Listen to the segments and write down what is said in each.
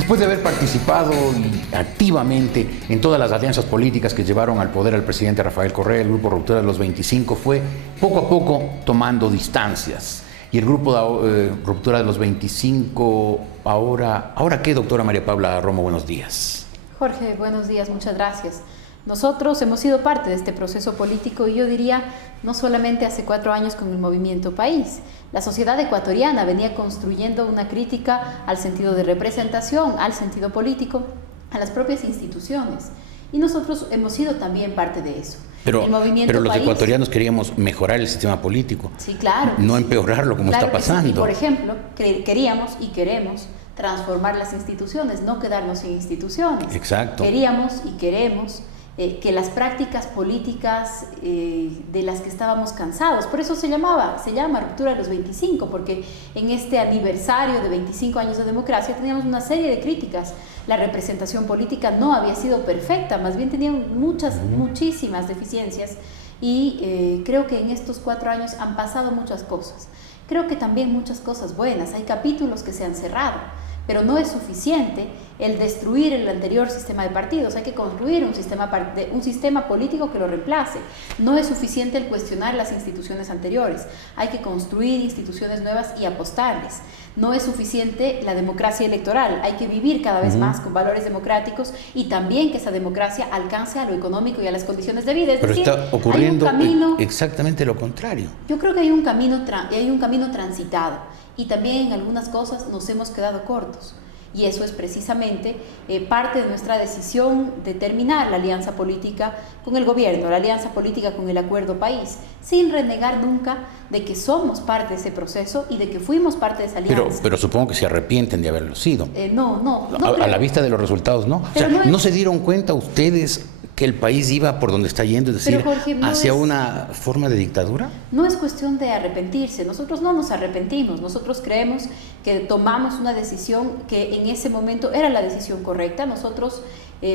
Después de haber participado activamente en todas las alianzas políticas que llevaron al poder al presidente Rafael Correa, el Grupo Ruptura de los 25 fue poco a poco tomando distancias. Y el Grupo Ruptura de los 25, ¿ahora qué, doctora María Paula Romo? Buenos días. Jorge, buenos días, muchas gracias. Nosotros hemos sido parte de este proceso político y yo diría, no solamente hace 4 años con el Movimiento País. La sociedad ecuatoriana venía construyendo una crítica al sentido de representación, al sentido político, a las propias instituciones. Y nosotros hemos sido también parte de eso. Pero los ecuatorianos queríamos mejorar el sistema político. Sí, claro. No empeorarlo como está pasando. Sí. Y por ejemplo, queríamos y queremos transformar las instituciones, no quedarnos sin instituciones. Exacto. Queríamos y queremos que las prácticas políticas de las que estábamos cansados, por eso se llama Ruptura de los 25, porque en este aniversario de 25 años de democracia teníamos una serie de críticas. La representación política no había sido perfecta, más bien tenía muchísimas deficiencias y creo que en estos 4 años han pasado muchas cosas. Creo que también muchas cosas buenas, hay capítulos que se han cerrado, pero no es suficiente el destruir el anterior sistema de partidos, hay que construir un sistema político que lo reemplace. No es suficiente el cuestionar las instituciones anteriores, hay que construir instituciones nuevas y apostarles. No es suficiente la democracia electoral, hay que vivir cada vez más con valores democráticos y también que esa democracia alcance a lo económico y a las condiciones de vida. Pero está ocurriendo exactamente lo contrario. Yo creo que hay un camino transitado y también en algunas cosas nos hemos quedado cortos. Y eso es precisamente parte de nuestra decisión de terminar la alianza política con el gobierno, la alianza política con el Acuerdo País, sin renegar nunca de que somos parte de ese proceso y de que fuimos parte de esa alianza. Pero supongo que se arrepienten de haberlo sido. No. A la vista de los resultados, ¿no? O sea, ¿no se dieron cuenta ustedes que el país iba por donde está yendo, es decir, Jorge, hacia una forma de dictadura? No es cuestión de arrepentirse, nosotros no nos arrepentimos, nosotros creemos que tomamos una decisión que en ese momento era la decisión correcta. Nosotros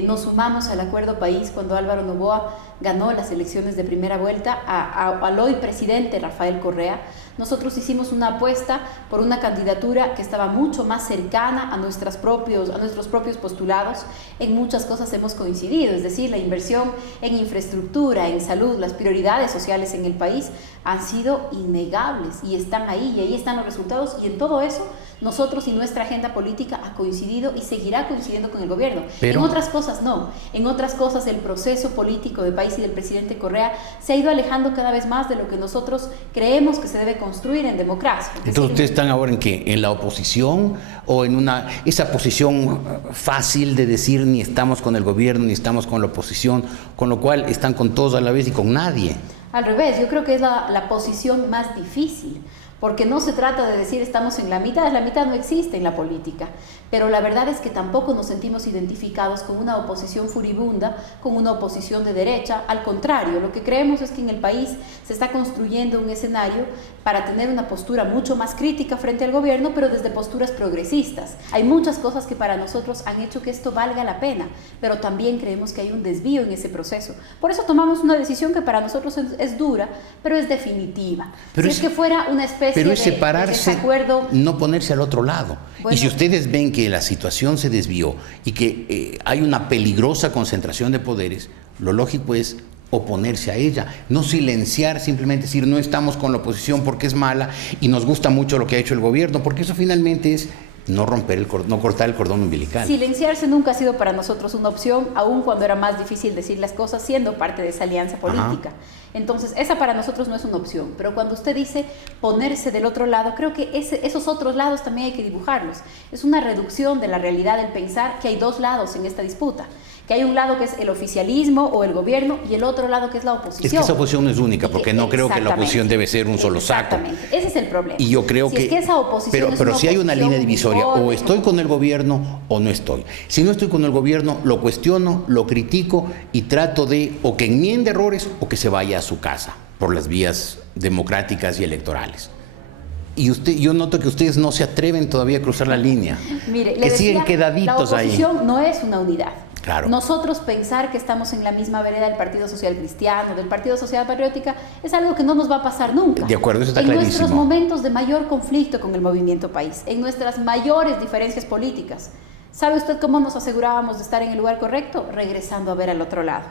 nos sumamos al Acuerdo País cuando Álvaro Noboa ganó las elecciones de primera vuelta al hoy presidente Rafael Correa. Nosotros hicimos una apuesta por una candidatura que estaba mucho más cercana a nuestros propios postulados. En muchas cosas hemos coincidido, es decir, la inversión en infraestructura, en salud, las prioridades sociales en el país han sido innegables y están ahí, y ahí están los resultados, y en todo eso nosotros y nuestra agenda política ha coincidido y seguirá coincidiendo con el gobierno. En otras cosas no, en otras cosas el proceso político del país y del presidente Correa se ha ido alejando cada vez más de lo que nosotros creemos que se debe construir en democracia. Entonces, ¿ustedes están ahora en qué? ¿En la oposición o en esa posición fácil de decir ni estamos con el gobierno ni estamos con la oposición, con lo cual están con todos a la vez y con nadie? Al revés, yo creo que es la posición más difícil, porque no se trata de decir estamos en la mitad no existe en la política, pero la verdad es que tampoco nos sentimos identificados con una oposición furibunda, con una oposición de derecha. Al contrario, lo que creemos es que en el país se está construyendo un escenario para tener una postura mucho más crítica frente al gobierno, pero desde posturas progresistas. Hay muchas cosas que para nosotros han hecho que esto valga la pena, pero también creemos que hay un desvío en ese proceso. Por eso tomamos una decisión que para nosotros es dura, pero es definitiva. Pero si es que fuera una especie pero es separarse, de desacuerdo, no ponerse al otro lado. Bueno, y si ustedes ven que la situación se desvió y que hay una peligrosa concentración de poderes, lo lógico es oponerse a ella, no silenciar, simplemente decir no estamos con la oposición porque es mala y nos gusta mucho lo que ha hecho el gobierno, porque eso finalmente es no cortar el cordón umbilical. Silenciarse nunca ha sido para nosotros una opción, aun cuando era más difícil decir las cosas siendo parte de esa alianza política. Ajá. Entonces, esa para nosotros no es una opción. Pero cuando usted dice ponerse del otro lado, creo que esos otros lados también hay que dibujarlos. Es una reducción de la realidad del pensar que hay 2 lados en esta disputa. Que hay un lado que es el oficialismo o el gobierno y el otro lado que es la oposición. Es que esa oposición no es única, porque no creo que la oposición debe ser un solo saco. Exactamente, ese es el problema. Y yo creo que esa oposición pero si hay una línea divisoria, o estoy con el gobierno o no estoy. Si no estoy con el gobierno, lo cuestiono, lo critico y trato de o que enmiende errores o que se vaya a su casa por las vías democráticas y electorales. Y yo noto que ustedes no se atreven todavía a cruzar la línea. Mire, que siguen quedaditos ahí. La oposición no es una unidad. Claro. Nosotros pensar que estamos en la misma vereda del Partido Social Cristiano, del Partido Social Patriótica, es algo que no nos va a pasar nunca. De acuerdo, eso está clarísimo. En nuestros momentos de mayor conflicto con el Movimiento País, en nuestras mayores diferencias políticas, ¿Sabe usted cómo nos asegurábamos de estar en el lugar correcto? Regresando a ver al otro lado.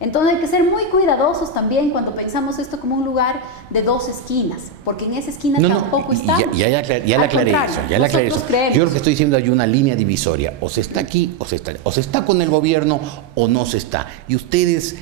Entonces hay que ser muy cuidadosos también cuando pensamos esto como un lugar de dos esquinas, porque en esa esquina tampoco estamos. Ya le aclaré eso, ya le aclaré eso. Yo lo que estoy diciendo, hay una línea divisoria, o se está aquí o se está con el gobierno o no se está. Y ustedes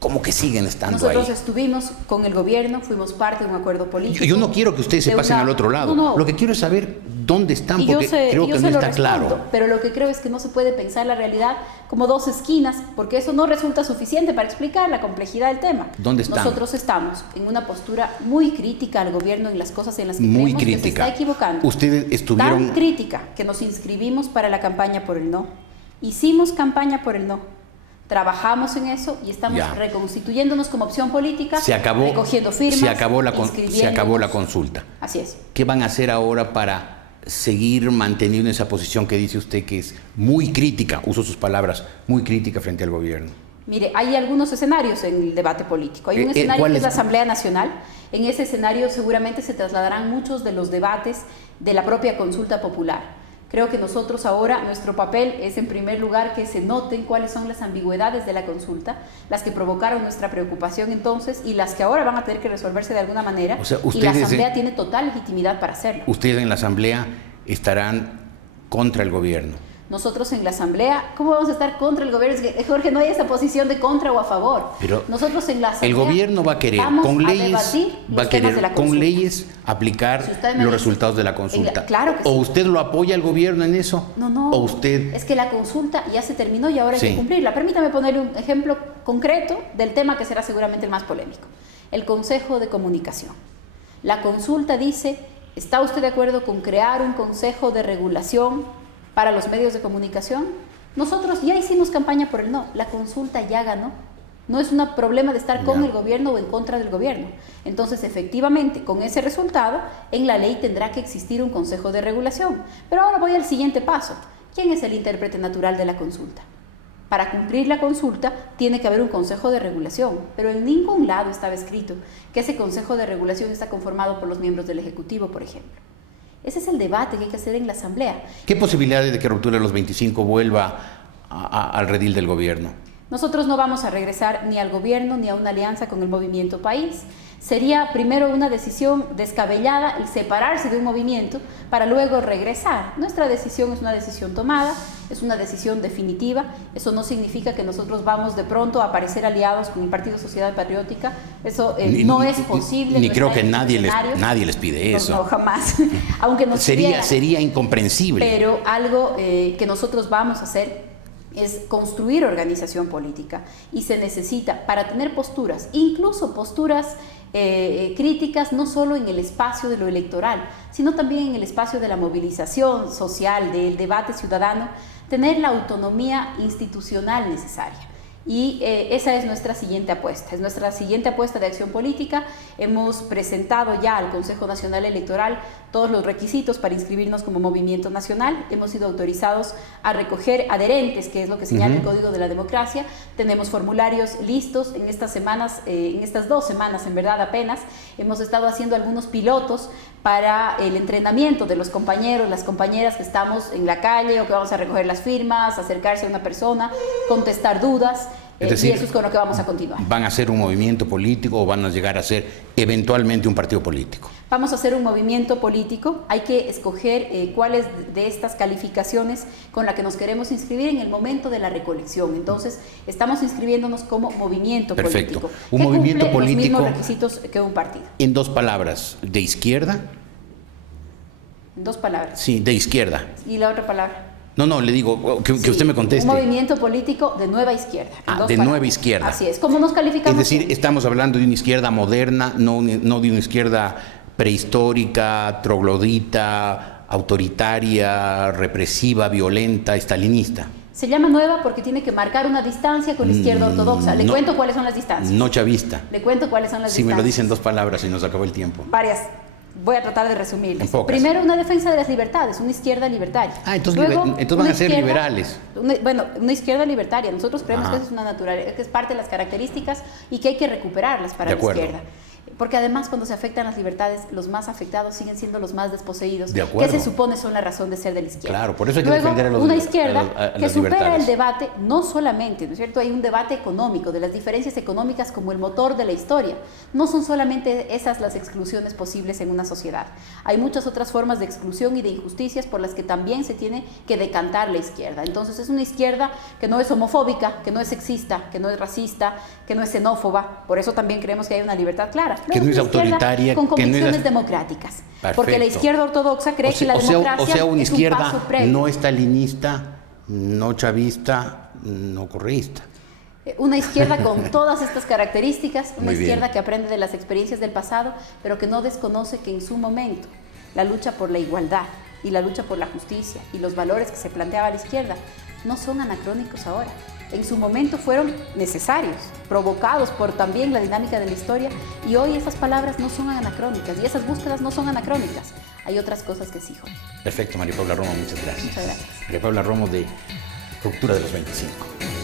como que siguen estando Nosotros ahí. estuvimos con el gobierno, fuimos parte de un acuerdo político. Yo no quiero que ustedes se pasen al otro lado. No. Lo que quiero es saber dónde están, porque creo que no está claro. Pero lo que creo es que no se puede pensar la realidad como dos esquinas, porque eso no resulta suficiente para explicar la complejidad del tema. ¿Dónde están? Nosotros estamos en una postura muy crítica al gobierno en las cosas en las que creemos que se está equivocando. Ustedes estuvieron... Tan crítica que nos inscribimos para la campaña por el no. Hicimos campaña por el no. Trabajamos en eso y estamos reconstituyéndonos como opción política, recogiendo firmas, se acabó la consulta. Así es. ¿Qué van a hacer ahora para seguir manteniendo esa posición que dice usted que es muy crítica, uso sus palabras, muy crítica frente al gobierno? Mire, hay algunos escenarios en el debate político. Hay un escenario que es la Asamblea Nacional. En ese escenario seguramente se trasladarán muchos de los debates de la propia consulta popular. Creo que nosotros ahora, nuestro papel es en primer lugar que se noten cuáles son las ambigüedades de la consulta, las que provocaron nuestra preocupación entonces y las que ahora van a tener que resolverse de alguna manera. O sea, y la Asamblea tiene total legitimidad para hacerlo. Ustedes en la Asamblea estarán contra el gobierno. Nosotros en la Asamblea, ¿cómo vamos a estar contra el gobierno? Es que, Jorge, no hay esa posición de contra o a favor. Pero nosotros en la Asamblea el gobierno va a querer con leyes aplicar los resultados de la consulta. Claro que sí. ¿O usted lo apoya al gobierno en eso? No. ¿O usted? Es que la consulta ya se terminó y ahora hay que cumplirla. Permítame ponerle un ejemplo concreto del tema que será seguramente el más polémico. El Consejo de Comunicación. La consulta dice, ¿está usted de acuerdo con crear un consejo de regulación para los medios de comunicación? Nosotros ya hicimos campaña por el no, la consulta ya ganó. No es un problema de estar con el gobierno o en contra del gobierno. Entonces, efectivamente, con ese resultado, en la ley tendrá que existir un consejo de regulación. Pero ahora voy al siguiente paso. ¿Quién es el intérprete natural de la consulta? Para cumplir la consulta tiene que haber un consejo de regulación, pero en ningún lado estaba escrito que ese consejo de regulación está conformado por los miembros del Ejecutivo, por ejemplo. Ese es el debate que hay que hacer en la Asamblea. ¿Qué posibilidades de que Ruptura de los 25 vuelva al redil del gobierno? Nosotros no vamos a regresar ni al gobierno ni a una alianza con el Movimiento País. Sería primero una decisión descabellada el separarse de un movimiento para luego regresar. Nuestra decisión es una decisión tomada, es una decisión definitiva. Eso no significa que nosotros vamos de pronto a aparecer aliados con el Partido Sociedad Patriótica. Eso no es posible. Ni creo que nadie les pide eso. No, jamás. Aunque nos sería incomprensible. Pero algo que nosotros vamos a hacer es construir organización política y se necesita para tener posturas, incluso posturas críticas, no solo en el espacio de lo electoral, sino también en el espacio de la movilización social, del debate ciudadano, tener la autonomía institucional necesaria. Y esa es nuestra siguiente apuesta, es nuestra siguiente apuesta de acción política. Hemos presentado ya al Consejo Nacional Electoral todos los requisitos para inscribirnos como movimiento nacional. Hemos sido autorizados a recoger adherentes, que es lo que señala el Código de la Democracia. Tenemos formularios listos en estas semanas, en estas 2 semanas en verdad apenas. Hemos estado haciendo algunos pilotos para el entrenamiento de los compañeros, las compañeras que estamos en la calle o que vamos a recoger las firmas, acercarse a una persona, contestar dudas. Es decir, y eso es con lo que vamos a continuar. ¿Van a ser un movimiento político o van a llegar a ser eventualmente un partido político? Vamos a hacer un movimiento político. Hay que escoger cuáles de estas calificaciones con las que nos queremos inscribir en el momento de la recolección. Entonces, estamos inscribiéndonos como movimiento político. Un movimiento político. Los mismos requisitos que un partido. En 2 palabras, ¿de izquierda? En 2 palabras. Sí, de izquierda. ¿Y la otra palabra? No, le digo que usted me conteste. Un movimiento político de nueva izquierda. De nueva izquierda. Así es. ¿Cómo nos calificamos? Es decir, estamos hablando de una izquierda moderna, no de una izquierda prehistórica, troglodita, autoritaria, represiva, violenta, estalinista. Se llama nueva porque tiene que marcar una distancia con la izquierda ortodoxa. Le cuento cuáles son las distancias. No chavista. Le cuento cuáles son las distancias. Si me lo dicen 2 palabras y nos acabó el tiempo. Varias. Voy a tratar de resumirles. Primero, una defensa de las libertades, una izquierda libertaria. Entonces van a ser liberales. Una izquierda libertaria. Nosotros creemos que eso es una naturaleza, que es parte de las características y que hay que recuperarlas para la izquierda. porque además cuando se afectan las libertades, los más afectados siguen siendo los más desposeídos, De acuerdo. que se supone son la razón de ser de la izquierda. Claro, por eso hay que Luego, defender a los, una izquierda a que las supera libertades. el debate, no solamente, ¿no es cierto? Hay un debate económico, de las diferencias económicas como el motor de la historia. No son solamente esas las exclusiones posibles en una sociedad. Hay muchas otras formas de exclusión y de injusticias por las que también se tiene que decantar la izquierda. Entonces es una izquierda que no es homofóbica, que no es sexista, que no es racista, que no es xenófoba. Por eso también creemos que hay una libertad clara. Que no es autoritaria, con que no es convicciones democráticas. Perfecto. Porque la izquierda ortodoxa cree que la democracia una es un izquierda paso previo. no estalinista, no chavista, no correísta. Una izquierda con todas estas características, una Muy bien. izquierda que aprende de las experiencias del pasado, pero que no desconoce que en su momento la lucha por la igualdad y la lucha por la justicia y los valores que se planteaba la izquierda no son anacrónicos ahora. En su momento fueron necesarios, provocados por también la dinámica de la historia, y hoy esas palabras no son anacrónicas y esas búsquedas no son anacrónicas. Hay otras cosas que sí, Jorge. Perfecto, María Paula Romo, muchas gracias. Muchas gracias. María Paula Romo de Ruptura de los 25.